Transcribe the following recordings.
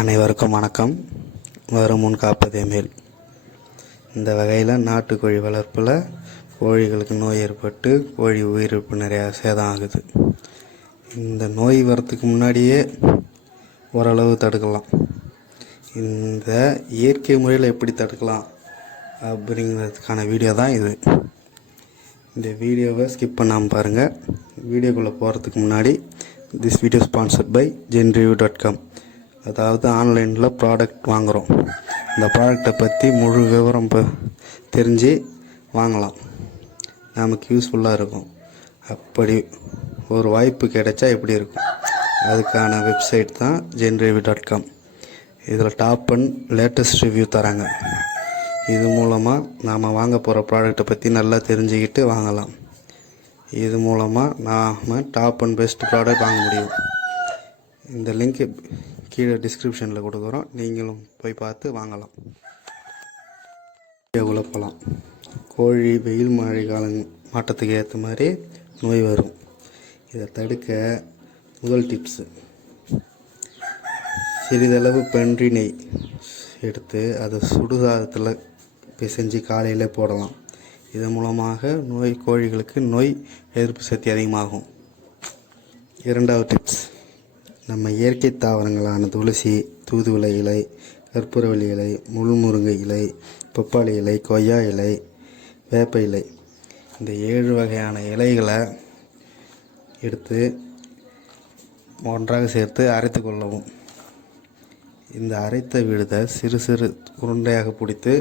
அனைவருக்கும் வணக்கம். வருமுன் காப்பதே மேல். இந்த வகையில் நாட்டுக்கோழி வளர்ப்பில் கோழிகளுக்கு நோய் ஏற்பட்டு கோழி உயிரிழப்பு நிறையா சேதம் ஆகுது. இந்த நோய் வரத்துக்கு முன்னாடியே ஓரளவு தடுக்கலாம். இந்த இயற்கை முறையில் எப்படி தடுக்கலாம் அப்படிங்கிறதுக்கான வீடியோ தான் இது. இந்த வீடியோவை ஸ்கிப் பண்ணாமல் பாருங்கள். வீடியோக்குள்ளே போகிறதுக்கு முன்னாடி this video sponsored by genreview.com. அதாவது ஆன்லைனில் ப்ராடக்ட் வாங்குகிறோம். இந்த ப்ராடக்டை பற்றி முழு விவரம் தெரிஞ்சு வாங்கலாம். நமக்கு யூஸ்ஃபுல்லாக இருக்கும். அப்படி ஒரு வாய்ப்பு கிடைச்சா எப்படி இருக்கும், அதுக்கான வெப்சைட் தான் genreview.com. இதில் டாப் அண்ட் லேட்டஸ்ட் ரிவ்யூ தராங்க. இது மூலமாக நாம் வாங்க போகிற ப்ராடக்டை பற்றி நல்லா தெரிஞ்சுக்கிட்டு வாங்கலாம். இது மூலமாக நாம் டாப் அண்ட் பெஸ்ட் ப்ராடக்ட் வாங்க முடியும். இந்த லிங்க் கீழே டிஸ்கிரிப்ஷனில் கொடுக்குறோம், நீங்களும் போய் பார்த்து வாங்கலாம். உழப்பலாம். கோழி வெயில் மழை காலம் மாற்றத்துக்கு ஏற்ற மாதிரி நோய் வரும். இதை தடுக்க முதல் டிப்ஸு, சிறிதளவு பன்றி நெய் எடுத்து அதை சுடுசாதத்தில் பிசைஞ்சு காலையில் போடலாம். இதன் மூலமாக கோழிகளுக்கு நோய் எதிர்ப்பு சக்தி அதிகமாகும். இரண்டாவது டிப்ஸ், நம்ம இயற்கை தாவரங்களான துளசி, தூதுவளை இலை, கற்பூரவள்ளி இலை, முள்முருங்கை இலை, பப்பாளி இலை, கொய்யா இலை, வேப்ப இலை, இந்த 7 வகையான இலைகளை எடுத்து ஒன்றாக சேர்த்து அரைத்து கொள்ளவும். இந்த அரைத்த விழுதை சிறு சிறு உருண்டையாக பிடித்து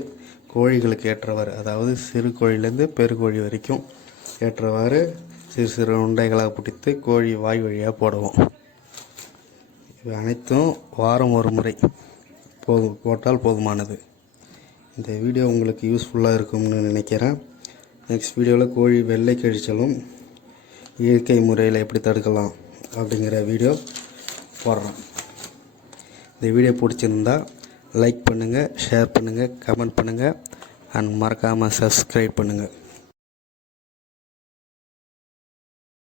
கோழிகளுக்கு ஏற்றவாறு, அதாவது சிறு கோழிலேருந்து பெருக்கோழி வரைக்கும் ஏற்றவாறு சிறு சிறு உருண்டைகளாக பிடித்து கோழி வாய் வழியாக போடுவோம். இவை அனைத்தும் வாரம் ஒரு முறை போட்டால் போதுமானது. இந்த வீடியோ உங்களுக்கு யூஸ்ஃபுல்லாக இருக்கும்னு நினைக்கிறேன். நெக்ஸ்ட் வீடியோவில் கோழி வெள்ளை கழிச்சலும் இயற்கை முறையில் எப்படி தடுக்கலாம் அப்படிங்கிற வீடியோ போடுறேன். இந்த வீடியோ பிடிச்சிருந்தா லைக் பண்ணுங்கள், ஷேர் பண்ணுங்கள், கமெண்ட் பண்ணுங்கள் அண்ட் மறக்காமல் சப்ஸ்கிரைப் பண்ணுங்கள்.